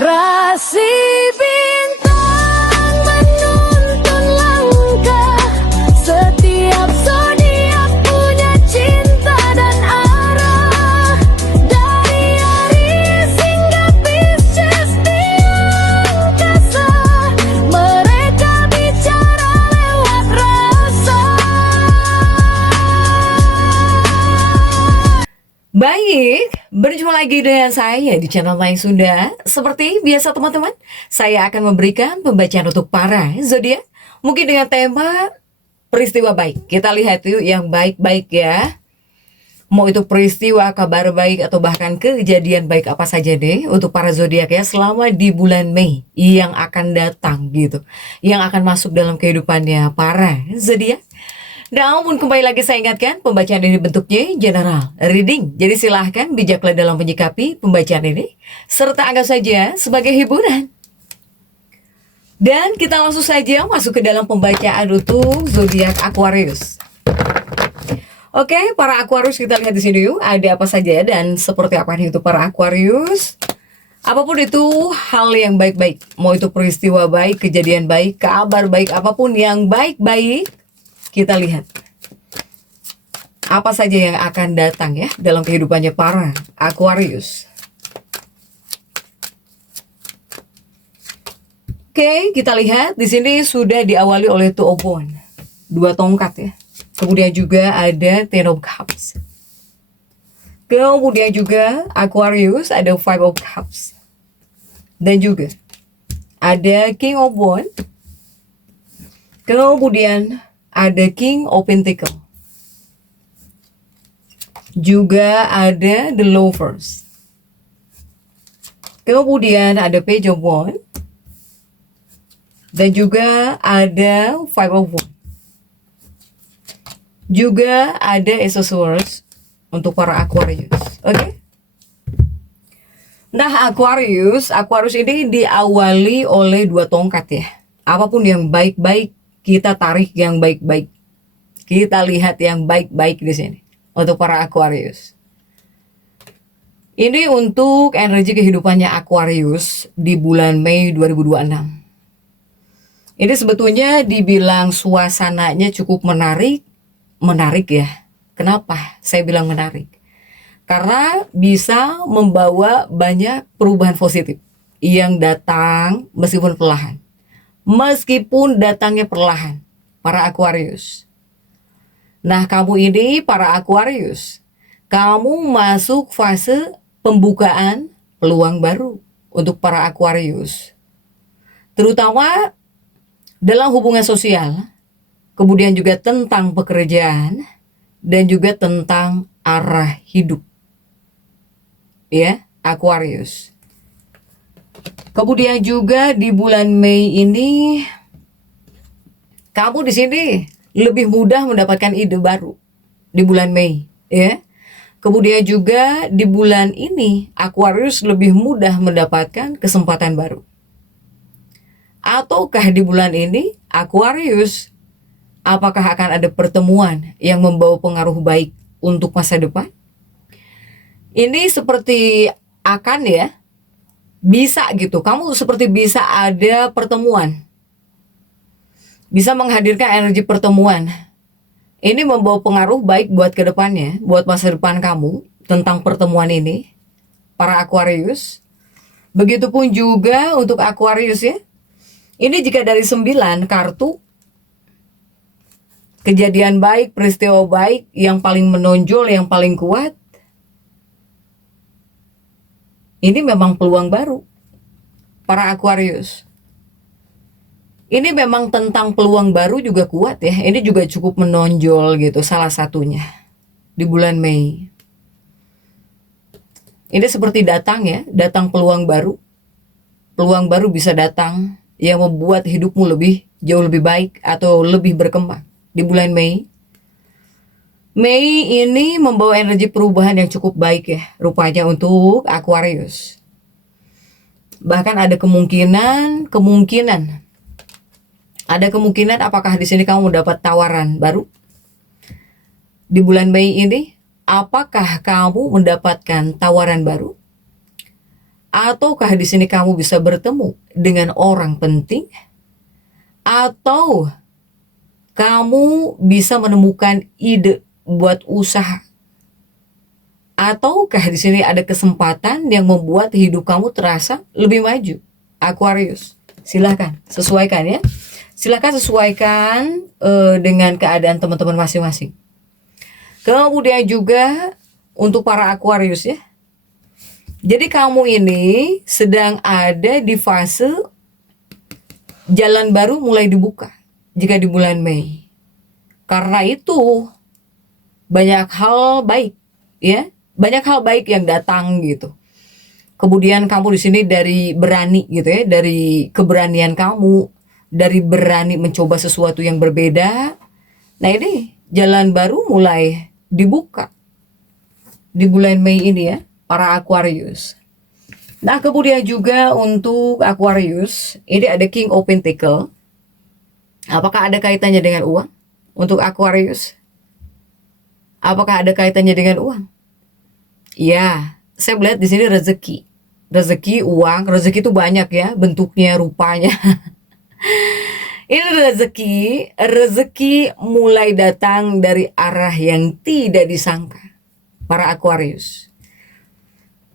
Rasi bintang menuntun langkah, setiap zodiak punya cinta dan arah. Dari Aries hingga Pisces di angkasa, mereka bicara lewat rasa. Baik, berjumpa lagi dengan saya di channel Mayang Sunda. Seperti biasa teman-teman, saya akan memberikan pembacaan untuk para zodiak, mungkin dengan tema peristiwa baik. Kita lihat yuk yang baik-baik ya. Mau itu peristiwa, kabar baik, atau bahkan kejadian baik apa saja deh untuk para zodiak ya selama di bulan Mei yang akan datang gitu, yang akan masuk dalam kehidupannya para zodiak. Namun kembali lagi saya ingatkan, pembacaan ini bentuknya general reading. Jadi silahkan bijaklah dalam menyikapi pembacaan ini, serta anggap saja sebagai hiburan. Dan kita langsung saja masuk ke dalam pembacaan untuk zodiak Aquarius. Oke, para Aquarius, kita lihat di sini yuk, ada apa saja dan seperti apa nih untuk para Aquarius. Apapun itu hal yang baik-baik, mau itu peristiwa baik, kejadian baik, kabar baik, apapun yang baik-baik, kita lihat apa saja yang akan datang ya dalam kehidupannya para Aquarius. Oke, kita lihat di sini sudah diawali oleh Two of Wands, 2 tongkat ya. Kemudian juga ada Ten of Cups. Kemudian juga Aquarius ada Five of Cups. Dan juga ada King of Wands. Kemudian ada King of Pentacles. Juga ada The Lovers. Kemudian ada Page of Wands. Dan juga ada Five of Wands. Juga ada Ace of Swords untuk para Aquarius. Oke? Nah, Aquarius ini diawali oleh 2 tongkat ya. Apapun yang baik-baik, kita tarik yang baik-baik. Kita lihat yang baik-baik di sini untuk para Aquarius. Ini untuk energi kehidupannya Aquarius di bulan Mei 2026. Ini sebetulnya dibilang suasananya cukup menarik ya. Kenapa saya bilang menarik? Karena bisa membawa banyak perubahan positif yang datang meskipun perlahan. Meskipun datangnya perlahan, para Aquarius. Nah, kamu ini para Aquarius, kamu masuk fase pembukaan peluang baru untuk para Aquarius. Terutama dalam hubungan sosial, kemudian juga tentang pekerjaan, dan juga tentang arah hidup. Ya, Aquarius. Kemudian juga di bulan Mei ini, kamu di sini lebih mudah mendapatkan ide baru di bulan Mei, ya. Kemudian juga di bulan ini, Aquarius lebih mudah mendapatkan kesempatan baru. Ataukah di bulan ini, Aquarius, apakah akan ada pertemuan yang membawa pengaruh baik untuk masa depan? Ini seperti akan ya, bisa gitu, kamu seperti bisa ada pertemuan, bisa menghadirkan energi pertemuan. Ini membawa pengaruh baik buat kedepannya, buat masa depan kamu tentang pertemuan ini, para Aquarius. Begitupun juga untuk Aquarius ya. Ini jika dari 9 kartu, kejadian baik, peristiwa baik, yang paling menonjol, yang paling kuat, ini memang peluang baru, para Aquarius. Ini memang tentang peluang baru juga kuat ya. Ini juga cukup menonjol gitu, salah satunya di bulan Mei. Ini seperti datang ya, datang peluang baru. Peluang baru bisa datang yang membuat hidupmu jauh lebih baik atau lebih berkembang di bulan Mei. Mei ini membawa energi perubahan yang cukup baik ya, rupanya untuk Aquarius. Bahkan ada kemungkinan apakah di sini kamu mendapat tawaran baru di bulan Mei ini? Apakah kamu mendapatkan tawaran baru? Ataukah di sini kamu bisa bertemu dengan orang penting? Atau kamu bisa menemukan ide buat usaha? Ataukah di sini ada kesempatan yang membuat hidup kamu terasa lebih maju? Aquarius, silahkan sesuaikan ya. Silahkan sesuaikan dengan keadaan teman-teman masing-masing. Kemudian juga untuk para Aquarius ya. Jadi kamu ini sedang ada di fase jalan baru mulai dibuka jika di bulan Mei. Karena itu banyak hal baik ya. Banyak hal baik yang datang gitu. Kemudian kamu di sini dari berani gitu ya, dari keberanian kamu, dari berani mencoba sesuatu yang berbeda. Nah ini jalan baru mulai dibuka di bulan Mei ini ya, para Aquarius. Nah kemudian juga untuk Aquarius, ini ada King of Pentacle. Apakah ada kaitannya dengan uang untuk Aquarius? Apakah ada kaitannya dengan uang? Ya, saya melihat di sini rezeki, uang, rezeki itu banyak ya, bentuknya, rupanya. Ini rezeki mulai datang dari arah yang tidak disangka, para Aquarius.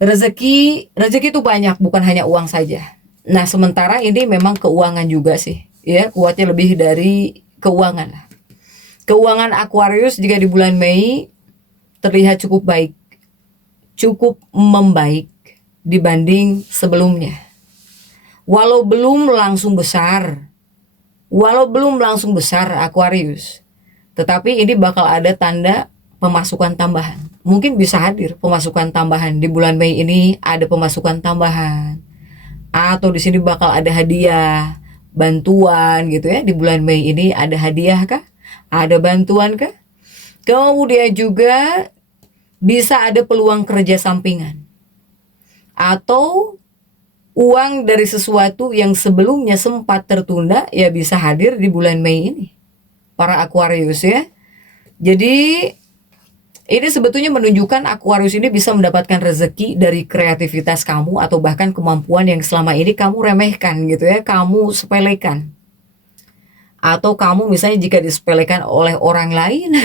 Rezeki itu banyak, bukan hanya uang saja. Nah, sementara ini memang keuangan juga sih, ya, kuatnya lebih dari keuangan lah. Keuangan Aquarius jika di bulan Mei terlihat cukup baik, cukup membaik dibanding sebelumnya. Walau belum langsung besar Aquarius, tetapi ini bakal ada tanda pemasukan tambahan. Mungkin bisa hadir pemasukan tambahan di bulan Mei ini, ada pemasukan tambahan. Atau di sini bakal ada hadiah, bantuan gitu ya. Di bulan Mei ini ada hadiah kah? Ada bantuan kah? Kemudian juga bisa ada peluang kerja sampingan atau uang dari sesuatu yang sebelumnya sempat tertunda ya bisa hadir di bulan Mei ini, para Aquarius ya. Jadi ini sebetulnya menunjukkan Aquarius ini bisa mendapatkan rezeki dari kreativitas kamu atau bahkan kemampuan yang selama ini kamu remehkan gitu ya, kamu sepelekan. Atau kamu misalnya jika disepelekan oleh orang lain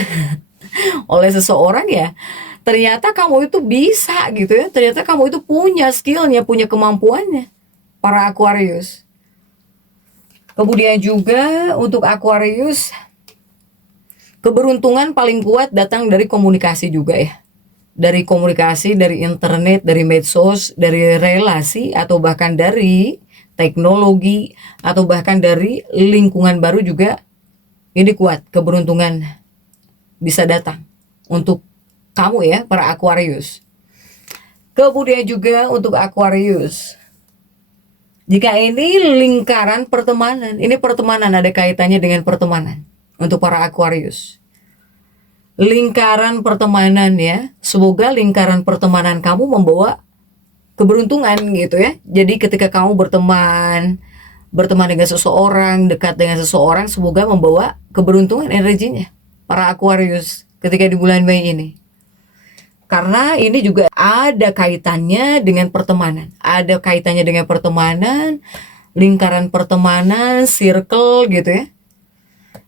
oleh seseorang ya, ternyata kamu itu bisa gitu ya, ternyata kamu itu punya skillnya, punya kemampuannya, para Aquarius. Kemudian juga untuk Aquarius, keberuntungan paling kuat datang dari komunikasi juga ya, dari komunikasi, dari internet, dari medsos, dari relasi, atau bahkan dari teknologi, atau bahkan dari lingkungan baru juga. Ini kuat, keberuntungan bisa datang untuk kamu ya, para Aquarius. Kemudian juga untuk Aquarius, jika ini lingkaran pertemanan, ini pertemanan, ada kaitannya dengan pertemanan untuk para Aquarius. Lingkaran pertemanan ya, semoga lingkaran pertemanan kamu membawa keberuntungan gitu ya. Jadi ketika kamu berteman dengan seseorang, dekat dengan seseorang, semoga membawa keberuntungan energinya, para Aquarius, ketika di bulan Mei ini. Karena ini juga ada kaitannya dengan pertemanan. Ada kaitannya dengan pertemanan, lingkaran pertemanan, circle gitu ya.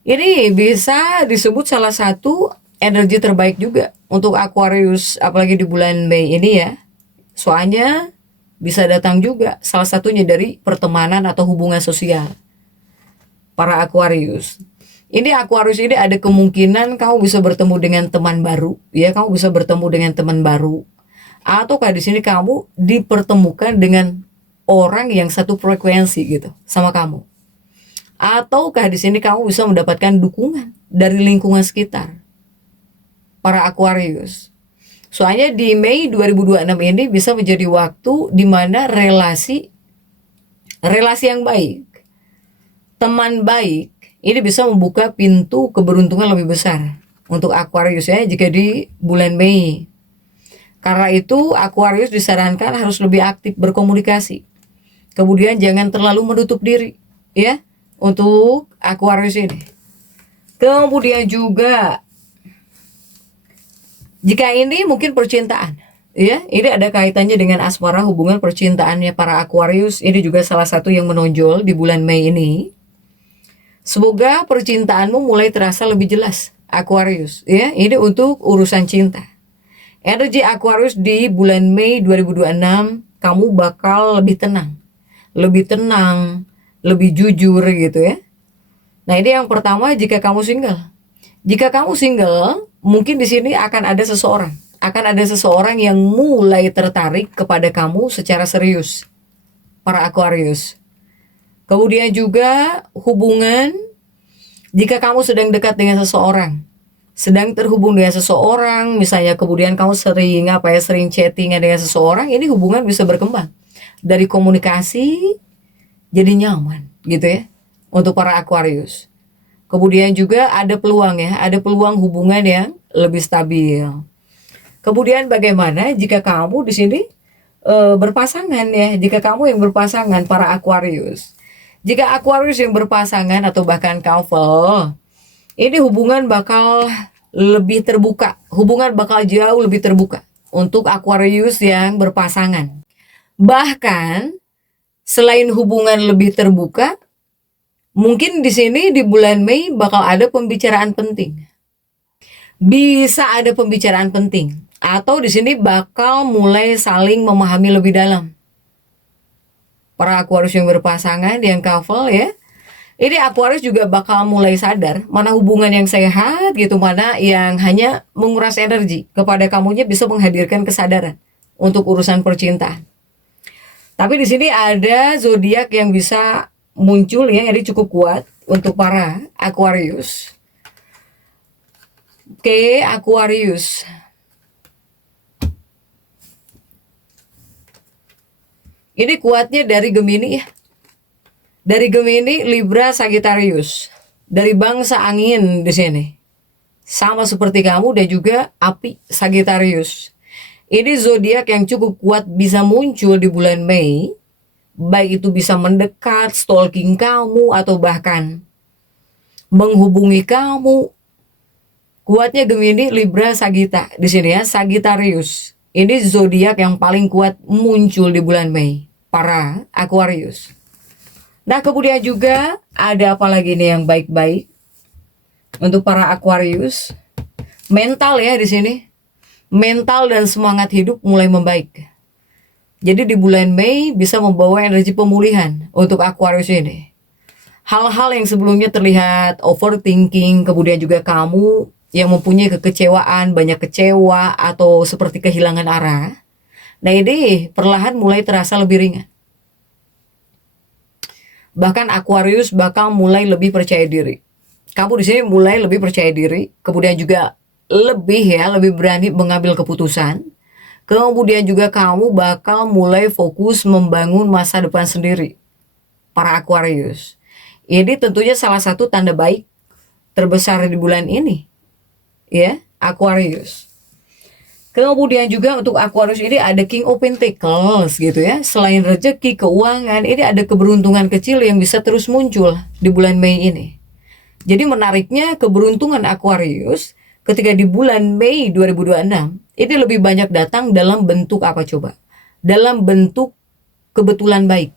Ini bisa disebut salah satu energi terbaik juga untuk Aquarius, apalagi di bulan Mei ini ya. Soalnya bisa datang juga salah satunya dari pertemanan atau hubungan sosial, para Aquarius. Ini Aquarius ini ada kemungkinan kamu bisa bertemu dengan teman baru, ya, kamu bisa bertemu dengan teman baru. Ataukah di sini kamu dipertemukan dengan orang yang satu frekuensi gitu sama kamu. Ataukah di sini kamu bisa mendapatkan dukungan dari lingkungan sekitar, para Aquarius. Soalnya di Mei 2026 ini bisa menjadi waktu di mana relasi yang baik, teman baik, ini bisa membuka pintu keberuntungan lebih besar untuk Aquarius ya, jika di bulan Mei. Karena itu Aquarius disarankan harus lebih aktif berkomunikasi. Kemudian jangan terlalu menutup diri ya untuk Aquarius ini. Kemudian juga jika ini mungkin percintaan, Ya, ini ada kaitannya dengan asmara, hubungan percintaannya para Aquarius. Ini juga salah satu yang menonjol di bulan Mei ini. Semoga percintaanmu mulai terasa lebih jelas, Aquarius. Ya, ini untuk urusan cinta. Energi Aquarius di bulan Mei 2026, kamu bakal lebih tenang, lebih jujur gitu ya. Nah, ini yang pertama jika kamu single. Jika kamu single, mungkin di sini akan ada seseorang yang mulai tertarik kepada kamu secara serius, para Aquarius. Kemudian juga hubungan, jika kamu sedang dekat dengan seseorang, sedang terhubung dengan seseorang, misalnya kemudian kamu sering chattingan dengan seseorang, ini hubungan bisa berkembang dari komunikasi jadi nyaman gitu ya untuk para Aquarius. Kemudian juga ada peluang hubungan yang lebih stabil. Kemudian bagaimana jika kamu di sini berpasangan ya? Jika kamu yang berpasangan para Aquarius. Jika Aquarius yang berpasangan atau bahkan couple, ini hubungan bakal lebih terbuka. Hubungan bakal jauh lebih terbuka untuk Aquarius yang berpasangan. Bahkan selain hubungan lebih terbuka, mungkin di sini di bulan Mei bakal ada pembicaraan penting. Bisa ada pembicaraan penting. Atau di sini bakal mulai saling memahami lebih dalam. Para Aquarius yang berpasangan, yang couple ya. Ini Aquarius juga bakal mulai sadar mana hubungan yang sehat gitu, mana yang hanya menguras energi. Kepada kamunya bisa menghadirkan kesadaran untuk urusan percintaan. Tapi di sini ada zodiak yang bisa muncul ya, jadi cukup kuat untuk para Aquarius. Oke, Aquarius. Ini kuatnya dari Gemini ya. Dari Gemini, Libra, Sagittarius. Dari bangsa angin di sini. Sama seperti kamu dan juga api Sagittarius. Ini zodiak yang cukup kuat bisa muncul di bulan Mei. Baik itu bisa mendekat, stalking kamu atau bahkan menghubungi kamu. Kuatnya Gemini, Libra, Sagitta di sini ya, Sagittarius. Ini zodiak yang paling kuat muncul di bulan Mei, para Aquarius. Nah, kemudian juga ada apa lagi nih yang baik-baik untuk para Aquarius? Mental ya di sini. Mental dan semangat hidup mulai membaik. Jadi di bulan Mei bisa membawa energi pemulihan untuk Aquarius ini. Hal-hal yang sebelumnya terlihat overthinking, kemudian juga kamu yang mempunyai kekecewaan, banyak kecewa atau seperti kehilangan arah. Nah, ini perlahan mulai terasa lebih ringan. Bahkan Aquarius bakal mulai lebih percaya diri. Kamu di sini mulai lebih percaya diri, kemudian juga lebih berani mengambil keputusan. Kemudian juga kamu bakal mulai fokus membangun masa depan sendiri. Para Aquarius. Ini tentunya salah satu tanda baik terbesar di bulan ini. Ya, Aquarius. Kemudian juga untuk Aquarius ini ada King of Pentacles gitu ya. Selain rezeki, keuangan, ini ada keberuntungan kecil yang bisa terus muncul di bulan Mei ini. Jadi menariknya keberuntungan Aquarius ketika di bulan Mei 2026 ini lebih banyak datang dalam bentuk apa coba? Dalam bentuk kebetulan baik.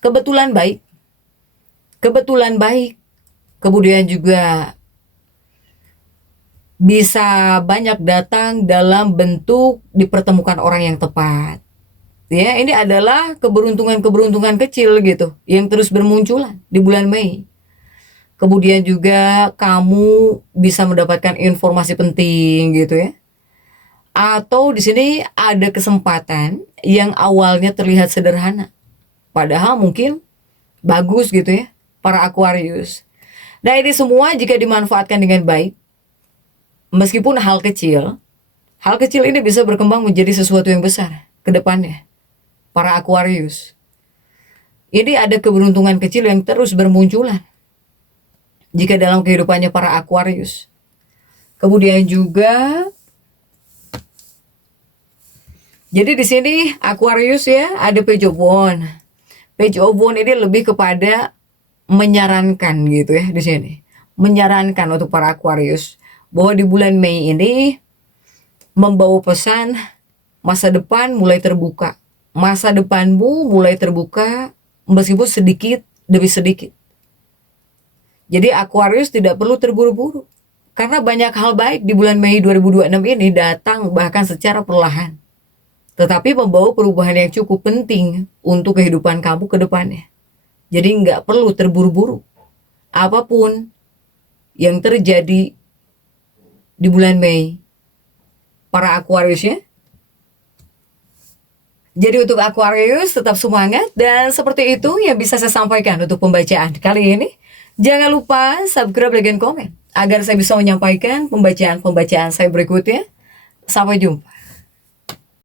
Kebetulan baik. Kebetulan baik. Kemudian juga bisa banyak datang dalam bentuk dipertemukan orang yang tepat. Ya, ini adalah keberuntungan-keberuntungan kecil gitu yang terus bermunculan di bulan Mei. Kemudian juga kamu bisa mendapatkan informasi penting gitu ya. Atau di sini ada kesempatan yang awalnya terlihat sederhana, padahal mungkin bagus gitu ya, para Aquarius. Nah, ini semua jika dimanfaatkan dengan baik, meskipun hal kecil ini bisa berkembang menjadi sesuatu yang besar ke depannya. Para Aquarius. Ini ada keberuntungan kecil yang terus bermunculan jika dalam kehidupannya para Aquarius. Kemudian juga jadi di sini Aquarius ya, ada Page of Wands. Page of Wands ini lebih kepada menyarankan gitu ya di sini. Menyarankan untuk para Aquarius bahwa di bulan Mei ini membawa pesan masa depan mulai terbuka. Masa depanmu mulai terbuka meskipun sedikit demi sedikit. Jadi Aquarius tidak perlu terburu-buru. Karena banyak hal baik di bulan Mei 2026 ini datang bahkan secara perlahan. Tetapi membawa perubahan yang cukup penting untuk kehidupan kamu ke depannya. Jadi nggak perlu terburu-buru. Apapun yang terjadi di bulan Mei, para Aquarius ya. Jadi untuk Aquarius tetap semangat dan seperti itu yang bisa saya sampaikan untuk pembacaan kali ini. Jangan lupa subscribe, like, dan komen agar saya bisa menyampaikan pembacaan-pembacaan saya berikutnya. Sampai jumpa.